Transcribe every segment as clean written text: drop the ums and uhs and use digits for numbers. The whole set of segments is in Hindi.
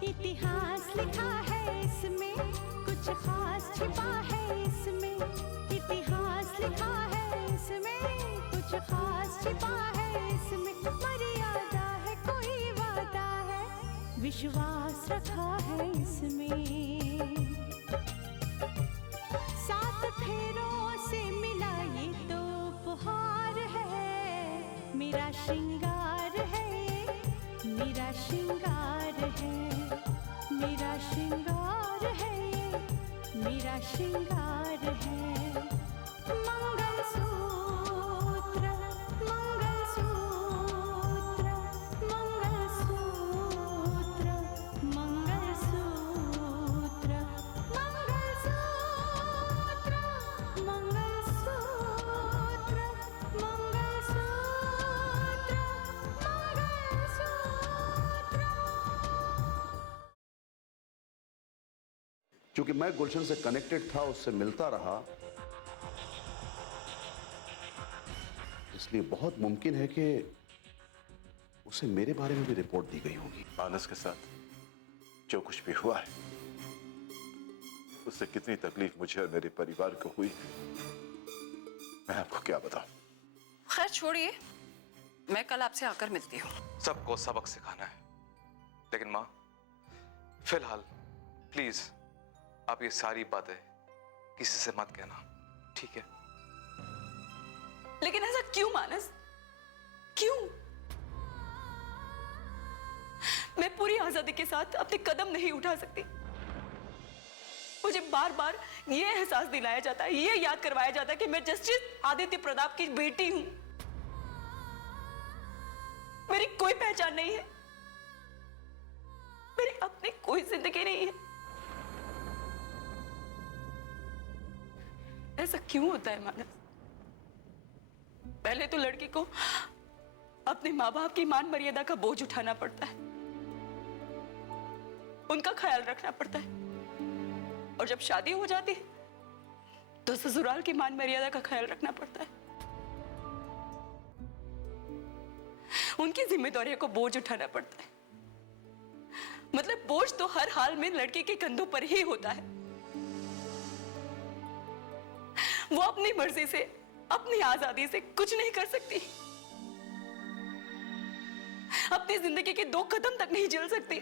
इतिहास लिखा है इसमें, कुछ खास छिपा है इसमें। इतिहास लिखा है इसमें, कुछ खास छिपा है इसमें। मर्यादा है कोई वादा है, विश्वास रखा है इसमें। सात फेरों से मिला ये तो उपहार है, मेरा श्रृंगार है, मेरा श्रृंगार है, मेरा श्रृंगार है, मेरा श्रृंगार है। मंगलसूत्र, मंगलसूत्र, मंगलसूत्र, मंगलसूत्र, मंगलसूत्र, मंगलसूत्र, मंगलसूत्र। क्योंकि मैं गुलशन से कनेक्टेड था, उससे मिलता रहा, इसलिए बहुत मुमकिन है कि उसे मेरे बारे में भी रिपोर्ट दी गई होगी। मानस के साथ जो कुछ भी हुआ है, उससे कितनी तकलीफ मुझे और मेरे परिवार को हुई, मैं आपको क्या बताऊं। खैर छोड़िए, मैं कल आपसे आकर मिलती हूँ। सबको सबक सिखाना है, लेकिन माँ फिलहाल प्लीज आप ये सारी बातें किसी से मत कहना, ठीक है? लेकिन ऐसा क्यों मानस, क्यों? मैं पूरी आजादी के साथ अपने कदम नहीं उठा सकती। मुझे बार बार ये एहसास दिलाया जाता है, ये याद करवाया जाता है कि मैं जस्टिस आदित्य प्रताप की बेटी हूं। मेरी कोई पहचान नहीं है, मेरी अपनी कोई जिंदगी नहीं है। ऐसा क्यों होता है मानस? पहले तो लड़की को अपने माँ बाप की मान मर्यादा का बोझ उठाना पड़ता है, उनका ख्याल रखना पड़ता है, और जब शादी हो जाती है तो ससुराल की मान मर्यादा का ख्याल रखना पड़ता है। उनकी जिम्मेदारियों को बोझ उठाना पड़ता है। मतलब बोझ तो हर हाल में लड़की के कंधों पर ही होता है। वो अपनी मर्जी से, अपनी आजादी से कुछ नहीं कर सकती, अपनी जिंदगी के दो कदम तक नहीं चल सकती।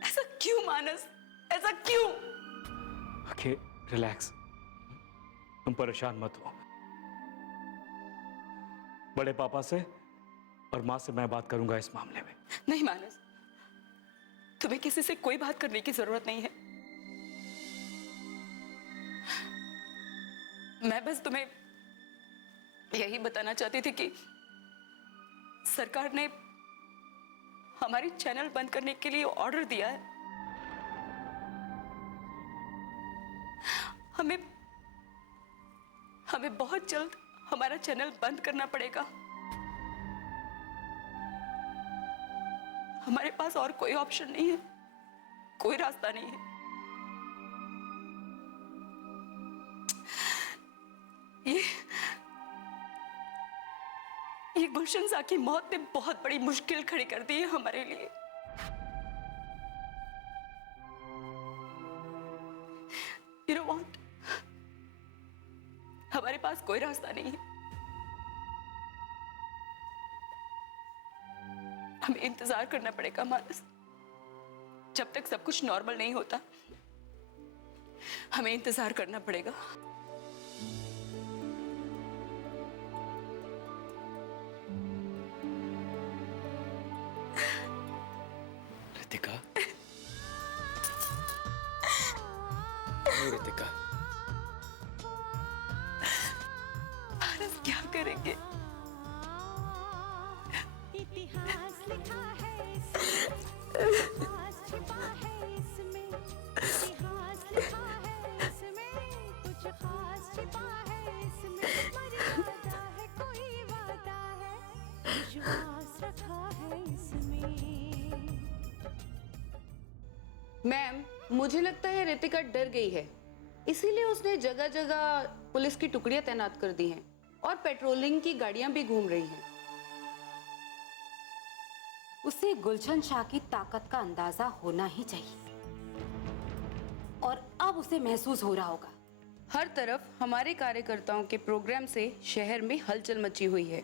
ऐसा क्यों मानस, ऐसा क्यों? ओके, रिलैक्स, तुम परेशान मत हो। बड़े पापा से और मां से मैं बात करूंगा इस मामले में। नहीं मानस, तुम्हें किसी से कोई बात करने की जरूरत नहीं है। मैं बस तुम्हें यही बताना चाहती थी कि सरकार ने हमारी चैनल बंद करने के लिए ऑर्डर दिया है। हमें बहुत जल्द हमारा चैनल बंद करना पड़ेगा। हमारे पास और कोई ऑप्शन नहीं है, कोई रास्ता नहीं है। ये गुलशन सा की मौत ने बहुत बड़ी मुश्किल खड़ी कर दी है हमारे लिए। You know what? हमारे पास कोई रास्ता नहीं है। हमें इंतजार करना पड़ेगा मानस, जब तक सब कुछ नॉर्मल नहीं होता। हमें इंतजार करना पड़ेगा। रितिका, रितिका, मानस क्या करेंगे? इतिहास लिखा है इसमें, इतिहास छिपा है इसमें। इतिहास लिखा है इसमें, कुछ खास छिपा है इसमें। मर्यादा है कोई वादा है, विश्वास रखा है इसमें। मैम, मुझे लगता है रितिका डर गई है, इसीलिए उसने जगह जगह पुलिस की टुकड़ियां तैनात कर दी हैं और पेट्रोलिंग की गाड़ियां भी घूम रही हैं। उसे गुलशन शाह की ताकत का अंदाजा होना ही चाहिए और अब उसे महसूस हो रहा होगा। हर तरफ हमारे कार्यकर्ताओं के प्रोग्राम से शहर में हलचल मची हुई है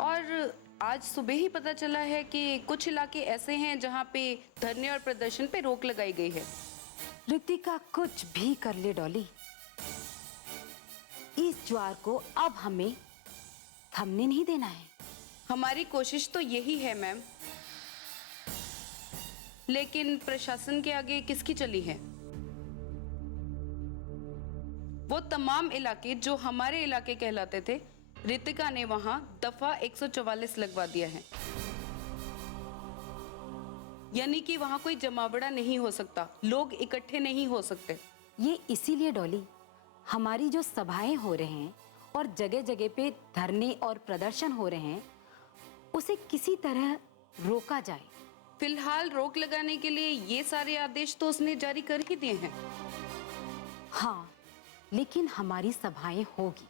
और आज सुबह ही पता चला है कि कुछ इलाके ऐसे हैं जहां पे धरने और प्रदर्शन पे रोक लगाई गई है। रितिका कुछ भी कर ले डॉली, इस ज्वार को अब हमें थमने नहीं देना है। हमारी कोशिश तो यही है मैम, लेकिन प्रशासन के आगे किसकी चली है? वो तमाम इलाके जो हमारे इलाके कहलाते थे, रितिका ने वहां दफा 144 लगवा दिया है। यानी कि वहां कोई जमावड़ा नहीं हो सकता, लोग इकट्ठे नहीं हो सकते। ये इसीलिए डॉली, हमारी जो सभाएं हो रहे हैं और जगह जगह पे धरने और प्रदर्शन हो रहे हैं, उसे किसी तरह रोका जाए। फिलहाल रोक लगाने के लिए ये सारे आदेश तो उसने जारी कर ही दिए हैं। हाँ, लेकिन हमारी सभाएं होगी,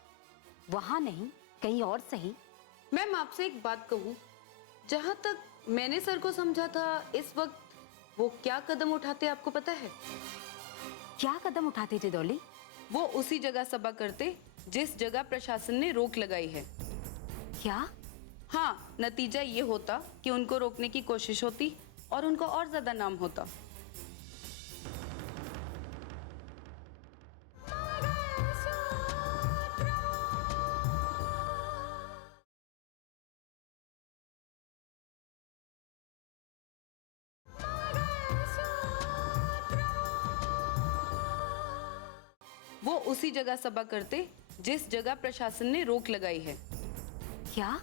वहां नहीं कहीं और सही। मैम आपसे एक बात कहूं, जहां तक मैंने सर को समझा था, इस वक्त वो क्या कदम उठाते आपको पता है? क्या कदम उठाते थे डॉली? वो उसी जगह सभा करते जिस जगह प्रशासन ने रोक लगाई है। क्या? हाँ, नतीजा ये होता कि उनको रोकने की कोशिश होती और उनको और ज्यादा नाम होता। वो उसी जगह सभा करते जिस जगह प्रशासन ने रोक लगाई है। क्या?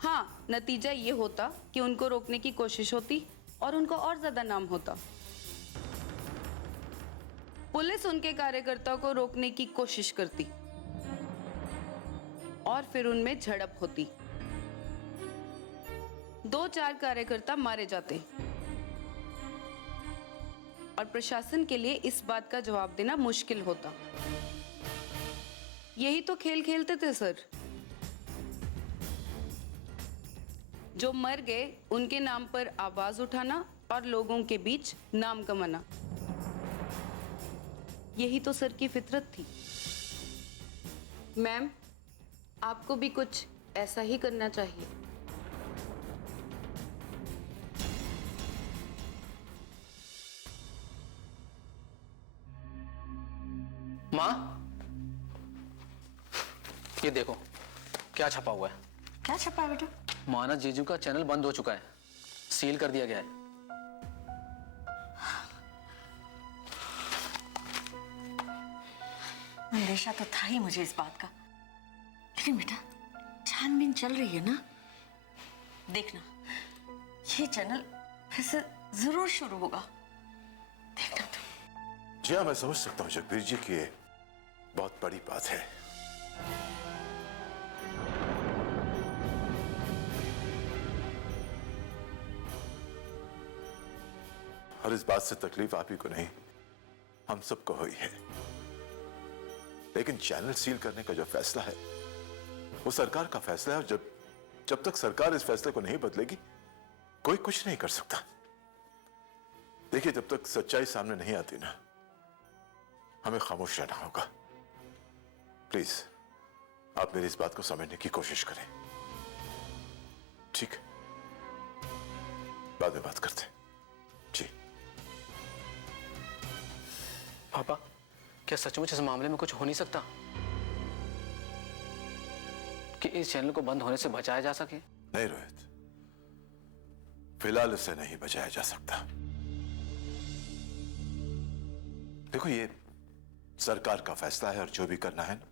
हाँ, नतीजा ये होता कि उनको रोकने की कोशिश होती और उनको और ज्यादा नाम होता। पुलिस उनके कार्यकर्ताओं को रोकने की कोशिश करती और फिर उनमें झड़प होती। 2-4 कार्यकर्ता मारे जाते और प्रशासन के लिए इस बात का जवाब देना मुश्किल होता। यही तो खेल खेलते थे सर। जो मर गए उनके नाम पर आवाज उठाना और लोगों के बीच नाम कमाना, यही तो सर की फितरत थी। मैम, आपको भी कुछ ऐसा ही करना चाहिए। माँ, ये देखो क्या छपा हुआ है। क्या छपा है बेटा? मानस जीजू का चैनल बंद हो चुका है, सील कर दिया गया है। अंदेशा तो था ही मुझे इस बात का, लेकिन बेटा छानबीन चल रही है ना, देखना ये चैनल फिर से जरूर शुरू होगा, देखना तुम। जी हाँ, मैं समझ सकता हूँ जगबीर जी की ये बहुत बड़ी बात है। और इस बात से तकलीफ आप ही को नहीं, हम सबको हुई है। लेकिन चैनल सील करने का जो फैसला है वो सरकार का फैसला है, और जब तक सरकार इस फैसले को नहीं बदलेगी कोई कुछ नहीं कर सकता। देखिए, जब तक सच्चाई सामने नहीं आती ना, हमें खामोश रहना होगा। प्लीज आप मेरी इस बात को समझने की कोशिश करें, ठीक है? बाद में बात करते हैं। जी पापा, क्या सचमुच इस मामले में कुछ हो नहीं सकता कि इस चैनल को बंद होने से बचाया जा सके? नहीं रोहित, फिलहाल इसे नहीं बचाया जा सकता। देखो, ये सरकार का फैसला है और जो भी करना है ना,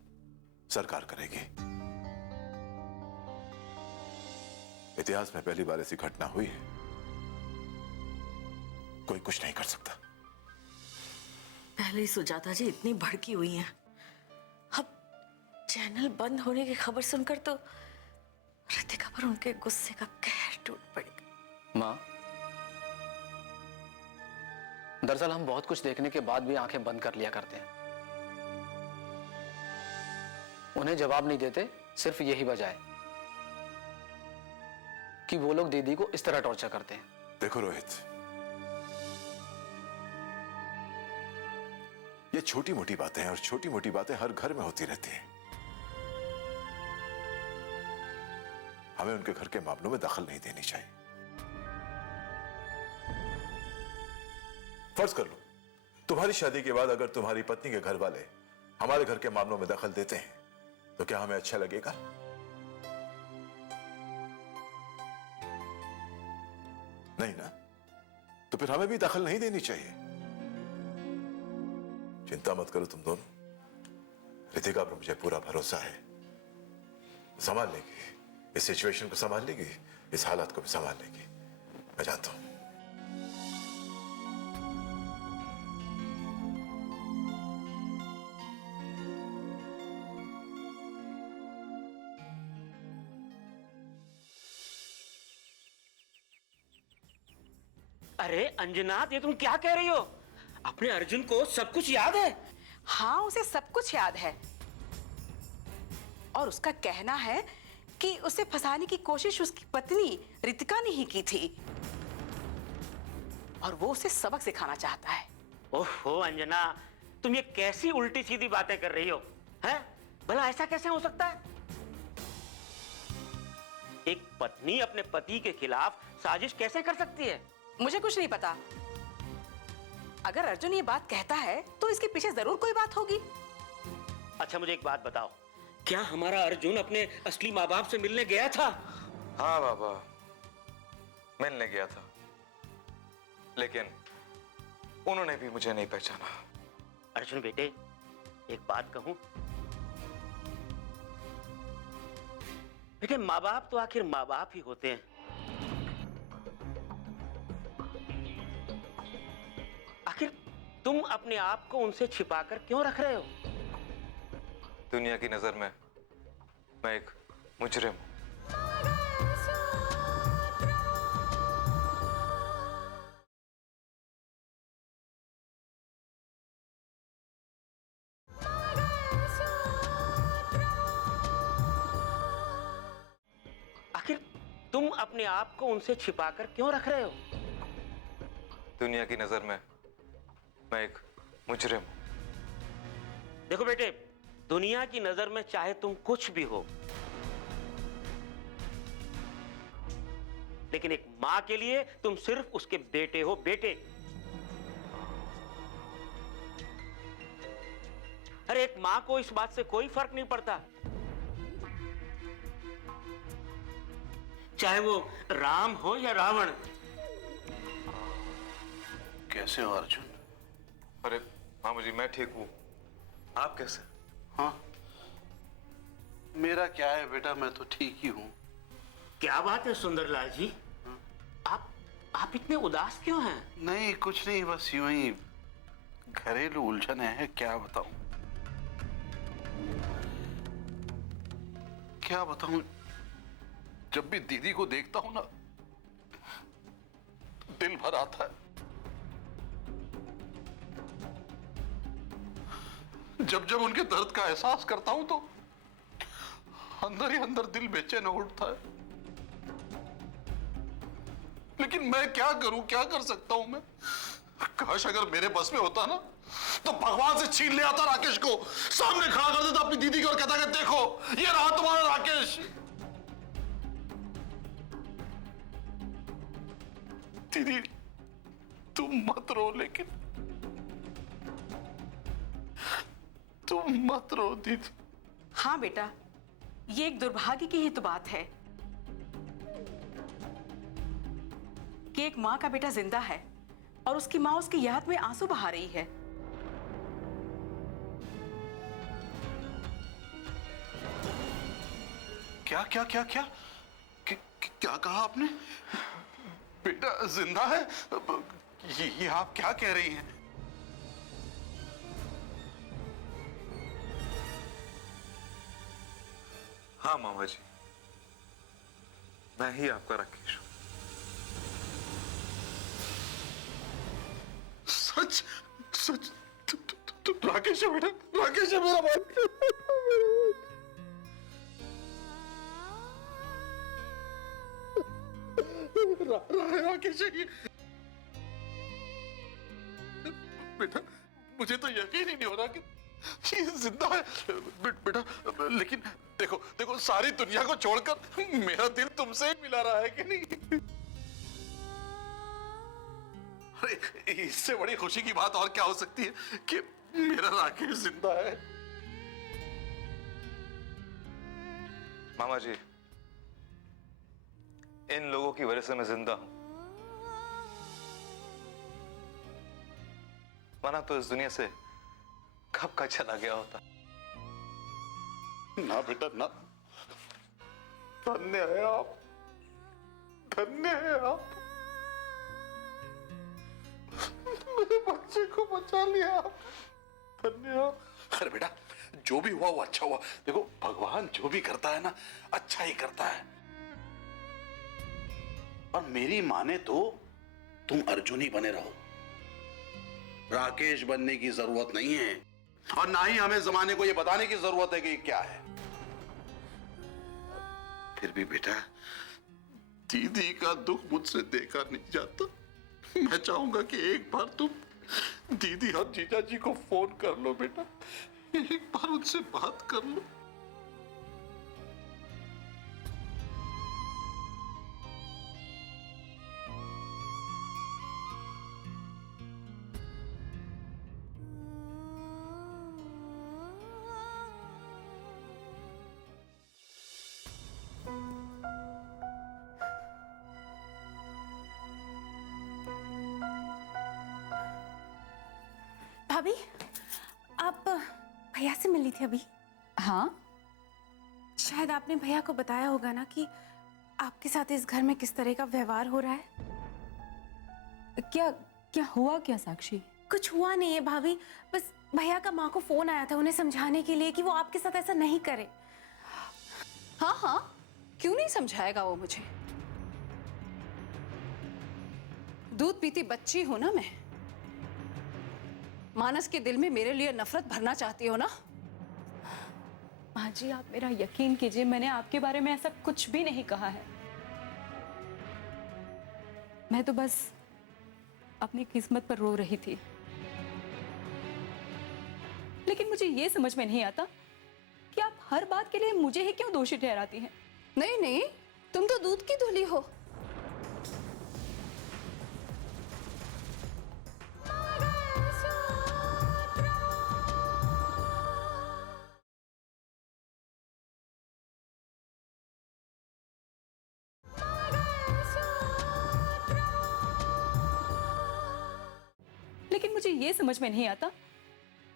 सरकार करेगी। इतिहास में पहली बार ऐसी घटना हुई है, कोई कुछ नहीं कर सकता। पहले ही सुजाता जी इतनी भड़की हुई हैं, अब चैनल बंद होने की खबर सुनकर तो रितिका पर उनके गुस्से का कहर टूट पड़ेगा। माँ, दरअसल हम बहुत कुछ देखने के बाद भी आंखें बंद कर लिया करते हैं। उन्हें जवाब नहीं देते, सिर्फ यही वजह है कि वो लोग दीदी को इस तरह टॉर्चर करते हैं। देखो रोहित, ये छोटी मोटी बातें हैं और छोटी मोटी बातें हर घर में होती रहती हैं। हमें उनके घर के मामलों में दखल नहीं देनी चाहिए। फर्ज कर लो तुम्हारी शादी के बाद अगर तुम्हारी पत्नी के घर वाले हमारे घर के मामलों में दखल देते हैं तो क्या हमें अच्छा लगेगा? नहीं ना? तो फिर हमें भी दखल नहीं देनी चाहिए। चिंता मत करो तुम दोनों, रितिका पर मुझे पूरा भरोसा है, संभाल लेगी, इस सिचुएशन को संभाल लेगी, इस हालात को भी संभाल लेगी, मैं जानता हूं। अरे अंजना, ये तुम क्या कह रही हो? अपने अर्जुन को सब कुछ याद है? हाँ, उसे सब कुछ याद है और उसका कहना है कि उसे फंसाने की कोशिश उसकी पत्नी रितिका ने ही की थी और वो उसे सबक सिखाना चाहता है। ओहो अंजना, तुम ये कैसी उल्टी सीधी बातें कर रही हो? हैं? भला ऐसा कैसे हो सकता है? एक पत्नी अपने पति के खिलाफ साजिश कैसे कर सकती है? मुझे कुछ नहीं पता। अगर अर्जुन ये बात कहता है तो इसके पीछे जरूर कोई बात होगी। अच्छा मुझे एक बात बताओ, क्या हमारा अर्जुन अपने असली माँ बाप से मिलने गया था? हाँ बाबा, मिलने गया था, लेकिन उन्होंने भी मुझे नहीं पहचाना। अर्जुन बेटे, एक बात कहूं बेटे, माँ बाप तो आखिर माँ बाप ही होते हैं। आखिर तुम अपने आप को उनसे छिपाकर क्यों रख रहे हो? दुनिया की नजर में मैं एक मुजरिम हूं। आखिर तुम अपने आप को उनसे छिपाकर क्यों रख रहे हो? दुनिया की नजर में मैं एक मुजरिम हूं। देखो बेटे, दुनिया की नजर में चाहे तुम कुछ भी हो, लेकिन एक मां के लिए तुम सिर्फ उसके बेटे हो, बेटे। अरे एक मां को इस बात से कोई फर्क नहीं पड़ता, चाहे वो राम हो या रावण। कैसे हो अर्जुन? अरे मामू जी, मैं ठीक हूं, आप कैसे? हाँ, मेरा क्या है बेटा, मैं तो ठीक ही हूँ। क्या बात है सुंदरलाल जी, आप इतने उदास क्यों हैं? नहीं कुछ नहीं, बस यूं ही घरेलू उलझन है, क्या बताऊं क्या बताऊं। जब भी दीदी को देखता हूं ना, दिल भर आता है। जब जब उनके दर्द का एहसास करता हूं तो अंदर ही अंदर दिल बेचैन हो उठता है। लेकिन मैं क्या करूं, क्या कर सकता हूं मैं? काश अगर मेरे बस में होता ना तो भगवान से छीन ले आता राकेश को, सामने खड़ा कर देता अपनी दीदी को और कहता कि देखो ये रहा तुम्हारा राकेश। दीदी तुम मत रो, लेकिन तुम मत रो दीदी। हाँ बेटा, ये एक दुर्भाग्य की ही तो बात है कि एक माँ का बेटा जिंदा है और उसकी माँ उसकी याद में आंसू बहा रही है। क्या क्या क्या क्या क्या कहा आपने? बेटा जिंदा है? ये आप क्या कह रही हैं? हाँ मामा जी, मैं ही आपका राकेश हूं। सच सच राकेश है बेटा, राकेश है मेरा भाई। राकेश है ये। बेटा मुझे तो यकीन ही नहीं हो रहा कि ये जिंदा है। बेटा लेकिन देखो देखो, सारी दुनिया को छोड़कर मेरा दिल तुमसे ही मिला रहा है कि नहीं? अरे इससे बड़ी खुशी की बात और क्या हो सकती है कि मेरा राकेश जिंदा है। मामा जी, इन लोगों की वजह से मैं जिंदा हूं, वरना तो इस दुनिया से कब का चला गया होता। ना बेटा ना, धन्य है आप, धन्य है आप, मेरे बच्चे को बचा लिया आप, धन्य आप। अरे बेटा जो भी हुआ वो अच्छा हुआ। देखो भगवान जो भी करता है ना अच्छा ही करता है। और मेरी माने तो तुम अर्जुन ही बने रहो, राकेश बनने की जरूरत नहीं है, और ना ही हमें जमाने को ये बताने की जरूरत है कि क्या है। फिर भी बेटा दीदी का दुख मुझसे देखा नहीं जाता। मैं चाहूंगा कि एक बार तुम दीदी और जीजा जी को फोन कर लो बेटा, एक बार उनसे बात कर लो। भाभी, आप भैया से मिली थी अभी? हाँ, शायद आपने भैया को बताया होगा ना कि आपके साथ इस घर में किस तरह का व्यवहार हो रहा है। क्या क्या हुआ क्या साक्षी? कुछ हुआ नहीं है भाभी, बस भैया का माँ को फोन आया था उन्हें समझाने के लिए कि वो आपके साथ ऐसा नहीं करे। हाँ हाँ, क्यों नहीं समझाएगा वो मुझे? दूध पीती बच्ची हूं ना मैं। मानस के दिल में मेरे लिए नफरत भरना चाहती हो ना? माँ जी आप मेरा यकीन कीजिए, मैंने आपके बारे में ऐसा कुछ भी नहीं कहा है। मैं तो बस अपनी किस्मत पर रो रही थी। लेकिन मुझे ये समझ में नहीं आता कि आप हर बात के लिए मुझे ही क्यों दोषी ठहराती हैं। नहीं नहीं, तुम तो दूध की धुली हो। लेकिन मुझे ये समझ में नहीं आता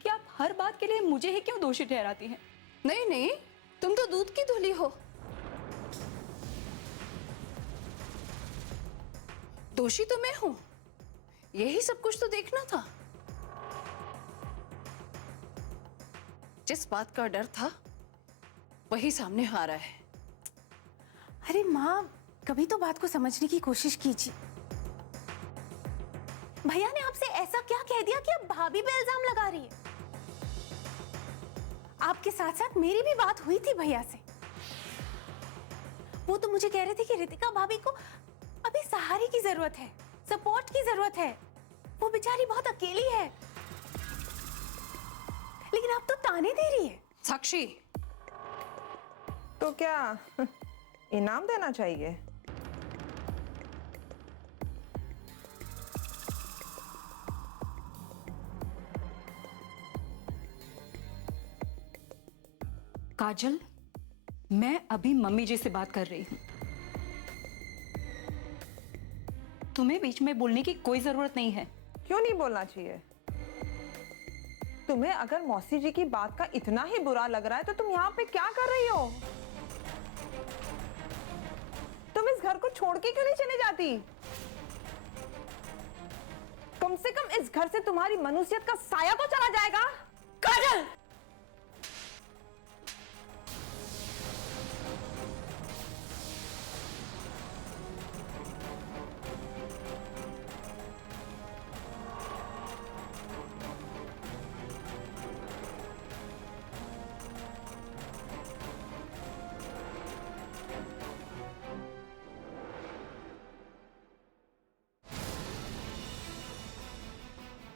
कि आप हर बात के लिए मुझे ही क्यों दोषी ठहराती हैं। नहीं नहीं, तुम तो दूध की धुली हो। दोषी तो मैं हूं, यही सब कुछ तो देखना था। जिस बात का डर था वही सामने आ रहा है। अरे माँ, कभी तो बात को समझने की कोशिश कीजिए। भैया ने आपसे ऐसा क्या कह दिया कि अब भाभी पे इल्जाम लगा रही है? आपके साथ साथ मेरी भी बात हुई थी भैया से। वो तो मुझे कह रहे थे कि रितिका भाभी को अभी सहारे की जरूरत है, सपोर्ट की जरूरत है, वो बेचारी बहुत अकेली है। लेकिन आप तो ताने दे रही है। साक्षी, तो क्या इनाम देना चाहिए? काजल, मैं अभी मम्मी जी से बात कर रही हूँ। तुम्हें बीच में बोलने की कोई जरूरत नहीं है। क्यों नहीं बोलना चाहिए? तुम्हें अगर मौसी जी की बात का इतना ही बुरा लग रहा है तो तुम यहाँ पे क्या कर रही हो? तुम इस घर को छोड़ के क्यों नहीं चली जाती? कम से कम इस घर से तुम्हारी मनुष्यत का साया तो चला जाएगा। काजल,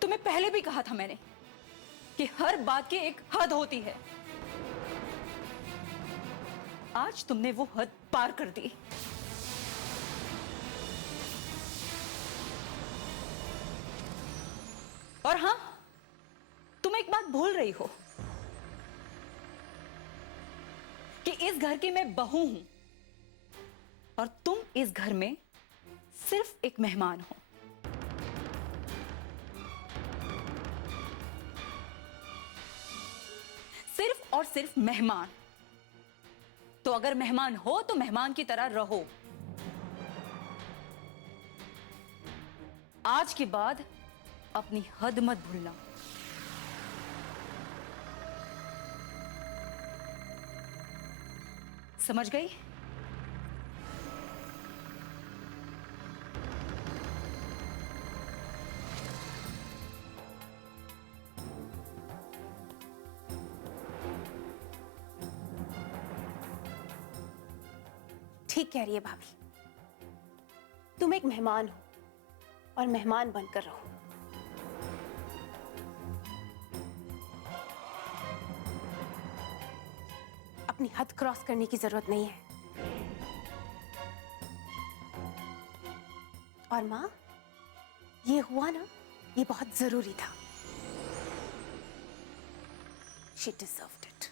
तुम्हें पहले भी कहा था मैंने कि हर बात की एक हद होती है। आज तुमने वो हद पार कर दी। और हां, तुम एक बात भूल रही हो कि इस घर की मैं बहू हूं और तुम इस घर में सिर्फ एक मेहमान हो। सिर्फ और सिर्फ मेहमान। तो अगर मेहमान हो तो मेहमान की तरह रहो। आज के बाद अपनी हद मत भूलना। समझ गई? ठीक कह रही है भाभी, तुम एक मेहमान हो और मेहमान बनकर रहो। अपनी हद क्रॉस करने की जरूरत नहीं है। और मां, ये हुआ ना, ये बहुत जरूरी था। She deserved it.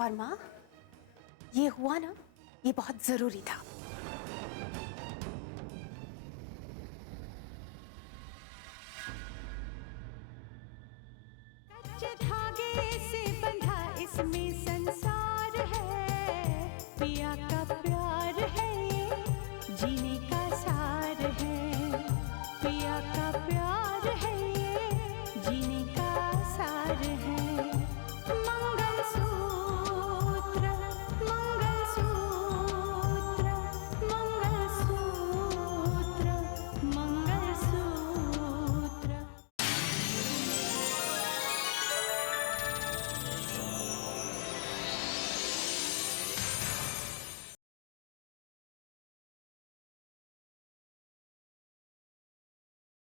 और मां, ये हुआ ना, ये बहुत जरूरी था। कच्चे धागे से बंधा इसमें संसार है, पिया का प्यार है ये, जीने का सार है। पिया का प्यार है ये, जीने का सार है। माँ